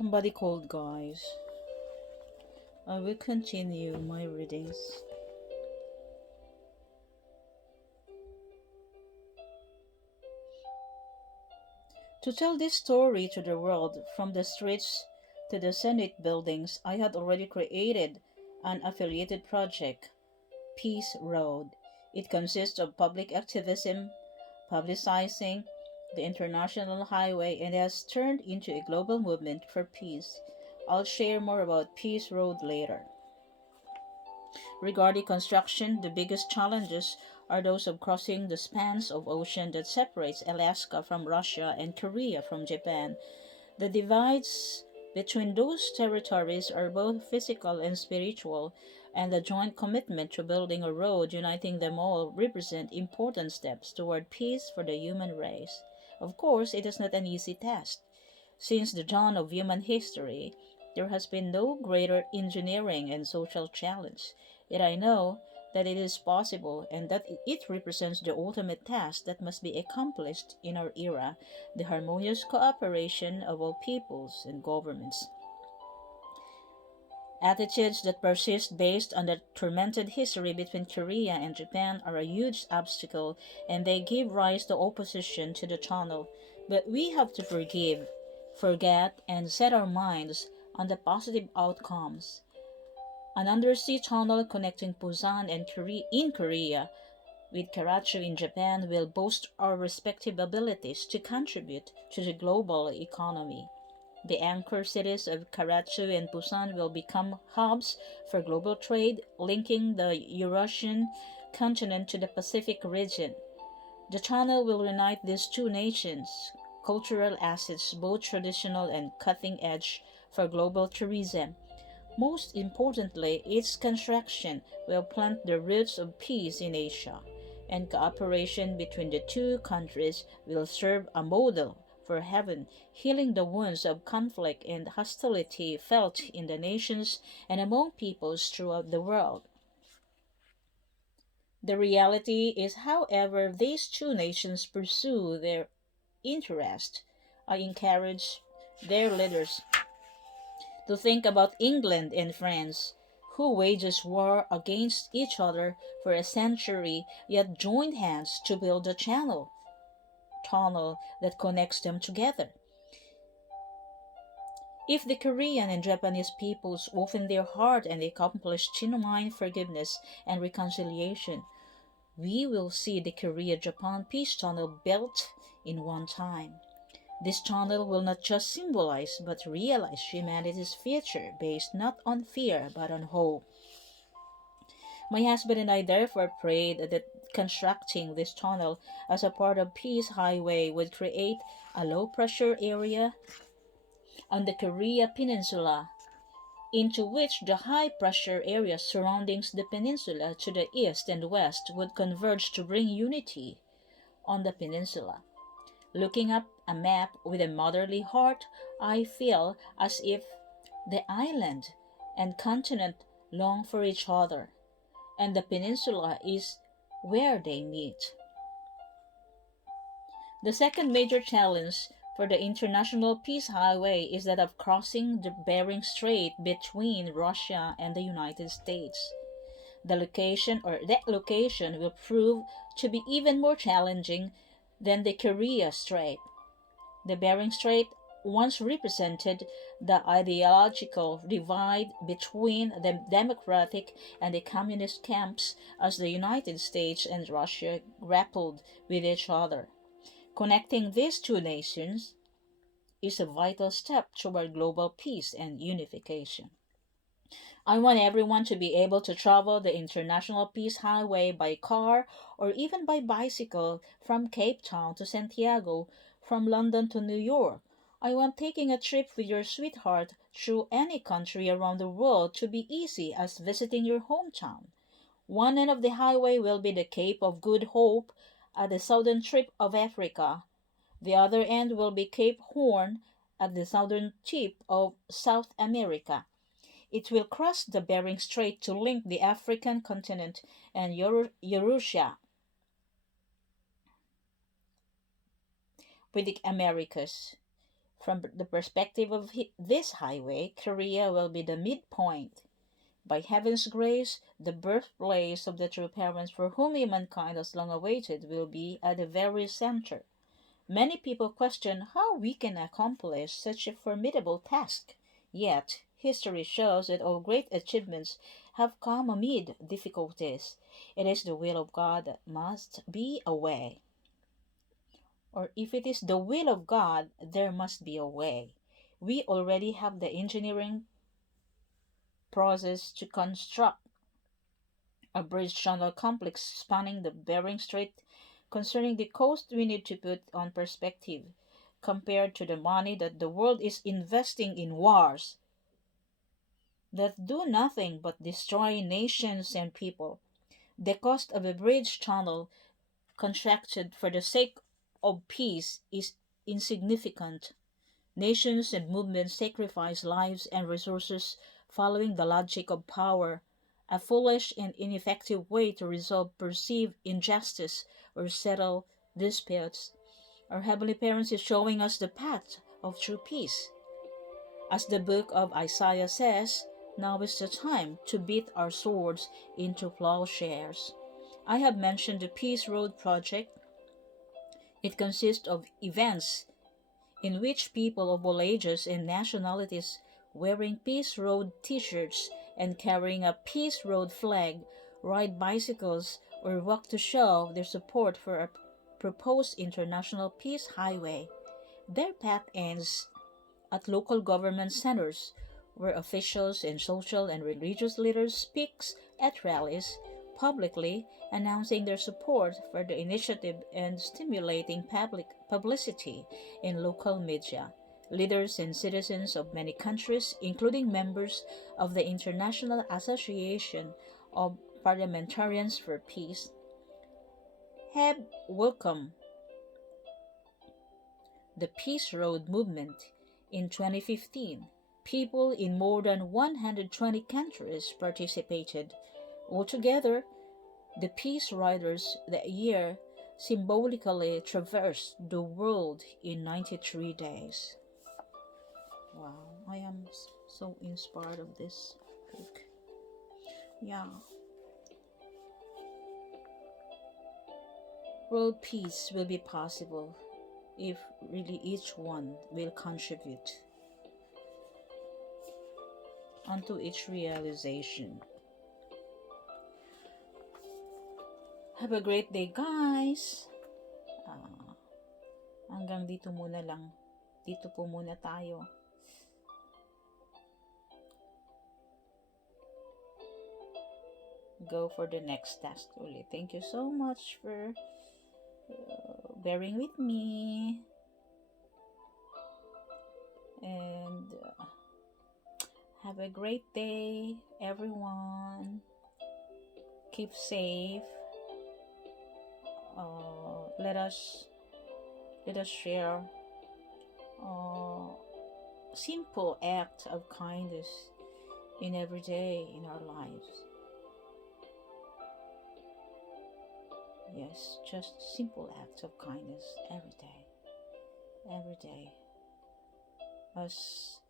Somebody called, guys. I will continue my readings. To tell this story to the world, from the streets to the Senate buildings, I had already created an affiliated project, Peace Road. It consists of public activism, publicizing the international highway, and has turned into a global movement for peace. I'll share more about Peace Road later. Regarding construction, the biggest challenges are those of crossing the spans of ocean that separates Alaska from Russia and Korea from Japan. The divides between those territories are both physical and spiritual, and the joint commitment to building a road uniting them all represent important steps toward peace for the human race. Of course, it is not an easy task. Since the dawn of human history, there has been no greater engineering and social challenge. Yet I know that it is possible and that it represents the ultimate task that must be accomplished in our era, the harmonious cooperation of all peoples and governments. Attitudes that persist based on the tormented history between Korea and Japan are a huge obstacle, and they give rise to opposition to the channel. But we have to forgive, forget, and set our minds on the positive outcomes. An undersea tunnel connecting Busan and in Korea with Karachi in Japan will boost our respective abilities to contribute to the global economy. The anchor cities of Karachi and Busan will become hubs for global trade, linking the Eurasian continent to the Pacific region. The channel will unite these two nations, cultural assets, both traditional and cutting edge, for global tourism. Most importantly, its construction will plant the roots of peace in Asia, and cooperation between the two countries will serve a model for heaven, healing the wounds of conflict and hostility felt in the nations and among peoples throughout the world. The reality is, however, these two nations pursue their interest. I encourage their leaders to think about England and France, who wages war against each other for a century yet joined hands to build a tunnel that connects them together. If the Korean and Japanese peoples open their heart and accomplish genuine forgiveness and reconciliation, we will see the Korea Japan peace tunnel built in one time. This tunnel will not just symbolize but realize humanity's future based not on fear but on hope. My husband and I therefore prayed that constructing this tunnel as a part of Peace Highway would create a low pressure area on the Korea Peninsula into which the high pressure areas surrounding the peninsula to the east and west would converge to bring unity on the peninsula. Looking up a map with a motherly heart, I feel as if the island and continent long for each other, and the peninsula is where they meet. The second major challenge for the International Peace Highway is that of crossing the Bering Strait between Russia and the United States. That location will prove to be even more challenging than the Korea Strait. The Bering Strait once represented the ideological divide between the democratic and the communist camps as the United States and Russia grappled with each other. Connecting these two nations is a vital step toward global peace and unification. I want everyone to be able to travel the International Peace Highway by car or even by bicycle from Cape Town to Santiago, from London to New York. I want taking a trip with your sweetheart through any country around the world to be easy as visiting your hometown. One end of the highway will be the Cape of Good Hope at the southern tip of Africa. The other end will be Cape Horn at the southern tip of South America. It will cross the Bering Strait to link the African continent and Eurasia with the Americas. From the perspective of this highway, Korea will be the midpoint. By heaven's grace, the birthplace of the true parents for whom humankind has long awaited will be at the very center. Many people question how we can accomplish such a formidable task. Yet, history shows that all great achievements have come amid difficulties. It is the will of God that must be a way. Or if it is the will of God, there must be a way. We already have the engineering process to construct a bridge channel complex spanning the Bering Strait. Concerning the cost, we need to put on perspective. Compared to the money that the world is investing in wars that do nothing but destroy nations and people, the cost of a bridge tunnel contracted for the sake of peace is insignificant. Nations and movements sacrifice lives and resources following the logic of power, a foolish and ineffective way to resolve perceived injustice or settle disputes. Our Heavenly Parents is showing us the path of true peace. As the book of Isaiah says, now is the time to beat our swords into plowshares. I have mentioned the Peace Road Project. It consists of events in which people of all ages and nationalities wearing Peace Road t-shirts and carrying a Peace Road flag ride bicycles or walk to show their support for a proposed international peace highway. Their path ends at local government centers where officials and social and religious leaders speak at rallies publicly announcing their support for the initiative and stimulating public publicity in local media. Leaders and citizens of many countries, including members of the International Association of Parliamentarians for Peace, have welcomed the Peace Road movement. In 2015, people in more than 120 countries participated. Altogether, the Peace Riders that year symbolically traversed the world in 93 days. Wow, I am so inspired of this book. Yeah. World peace will be possible if really each one will contribute unto its realization. Have a great day, guys! Hanggang dito muna lang. Dito po muna tayo. Go for the next task ulit. Thank you so much for bearing with me. And have a great day, everyone. Keep safe. Let us share simple act of kindness in every day in our lives. Yes, just simple acts of kindness every day. As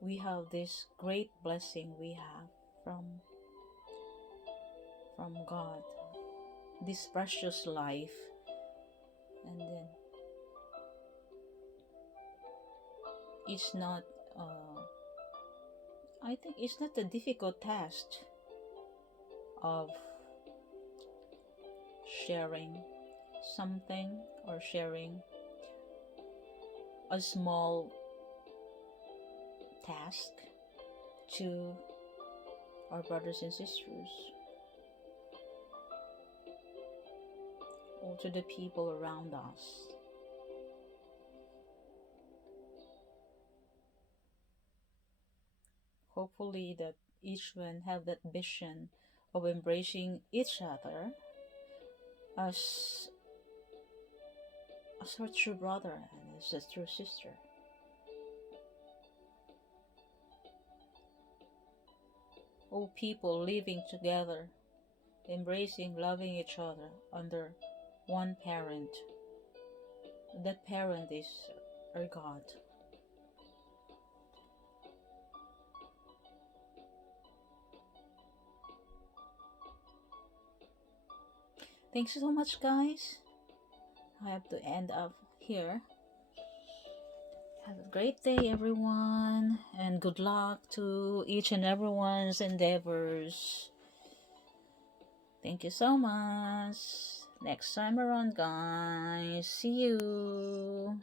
we have this great blessing we have from God, this precious life, and then it's not I think it's not a difficult task of sharing something or sharing a small task to our brothers and sisters or to the people around us. Hopefully that each one have that vision of embracing each other as our true brother and as a true sister. All people living together, embracing, loving each other under one parent. That parent is our God. Thanks so much, guys. I have to end up here. Have a great day, everyone, and good luck to each and everyone's endeavors. Thank you so much. Next time around, guys. See you.